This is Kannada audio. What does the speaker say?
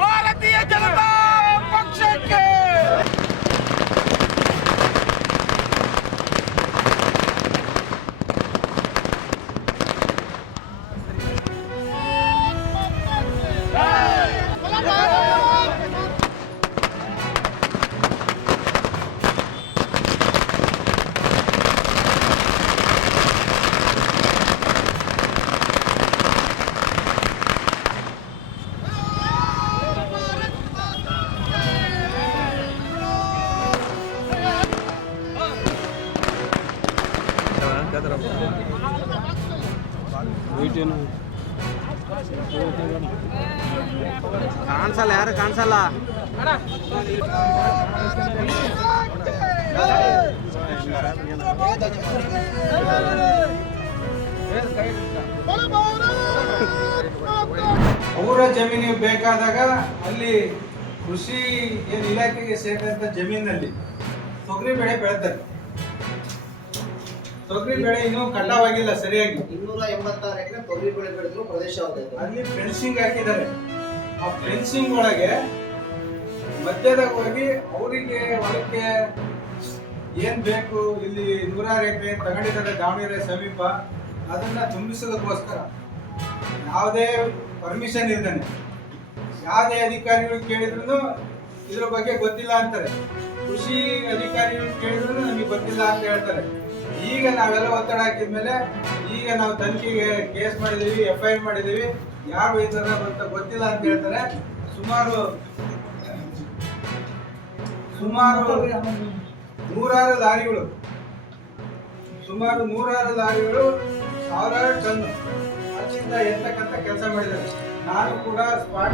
ಭಾರತೀಯ ಜನತಾ ಪಕ್ಷಕ್ಕೆ ಕಾಣಿಸಲ್ಲ, ಯಾರು ಕಾಣಿಸಲ್ಲ. ಅವರ ಜಮೀನಿಗೆ ಬೇಕಾದಾಗ ಅಲ್ಲಿ ಕೃಷಿ ಏನು ಇಲಾಖೆಗೆ ಸೇರಿದಂತ ಜಮೀನಲ್ಲಿ ತೊಗರಿ ಬೆಳೆ ಬೆಳೆತಾರೆ. ತೊಗರಿ ಬೆಳೆ ಇನ್ನೂ ಕಟಾವಾಗಿಲ್ಲ ಸರಿಯಾಗಿ. 286 ಎಕರೆ ತೊಗರಿ ಬೆಳೆ ಬೆಳೆದ್ರು ಪ್ರದೇಶ ಅಲ್ಲಿ ಫೆನ್ಸಿಂಗ್ ಹಾಕಿದ್ದಾರೆ. ಆ ಫೆನ್ಸಿಂಗ್ ಒಳಗೆ ಮಧ್ಯದಾಗ ಹೋಗಿ ಅವರಿಗೆ ಹೊಲಕ್ಕೆ ಏನ್ ಬೇಕು, ಇಲ್ಲಿ 106 ಎಕರೆ ತಗೊಂಡಿದ್ದಾರೆ ದಾವಣಗೆರೆ ಸಮೀಪ, ಅದನ್ನ ತುಂಬಿಸೋದಕ್ಕೋಸ್ಕರ ಯಾವುದೇ ಪರ್ಮಿಷನ್ ಇಲ್ದೇನೆ ಯಾವುದೇ ಅಧಿಕಾರಿಗಳು ಕೇಳಿದ್ರು ಇದ್ರ ಬಗ್ಗೆ ಗೊತ್ತಿಲ್ಲ ಅಂತಾರೆ. ಕೃಷಿ ಅಧಿಕಾರಿಗಳು ಕೇಳಿದ್ರು ನಮಗೆ ಗೊತ್ತಿಲ್ಲ ಅಂತ ಹೇಳ್ತಾರೆ. ಈಗ ನಾವೆಲ್ಲ ಒತ್ತಡ ಹಾಕಿದ್ಮೇಲೆ ಈಗ ನಾವು ತನಿಖೆಗೆ ಕೇಸ್ ಮಾಡಿದೀವಿ, FIR ಮಾಡಿದೀವಿ, ಯಾರು ಇದ್ದಾರ ಅಂತ ಗೊತ್ತಿಲ್ಲ ಅಂತ ಹೇಳ್ತಾರೆ. ಸುಮಾರು 106 ಲಾರಿಗಳು, ಸುಮಾರು 106 ಲಾರಿಗಳು 1000 ಟನ್ ಅಲ್ಲಿಂದ ಎತ್ತಕ್ಕಂತ ಕೆಲಸ ಮಾಡಿದ್ದಾರೆ. ನಾನು ಕೂಡ ಸ್ಪಾಟ್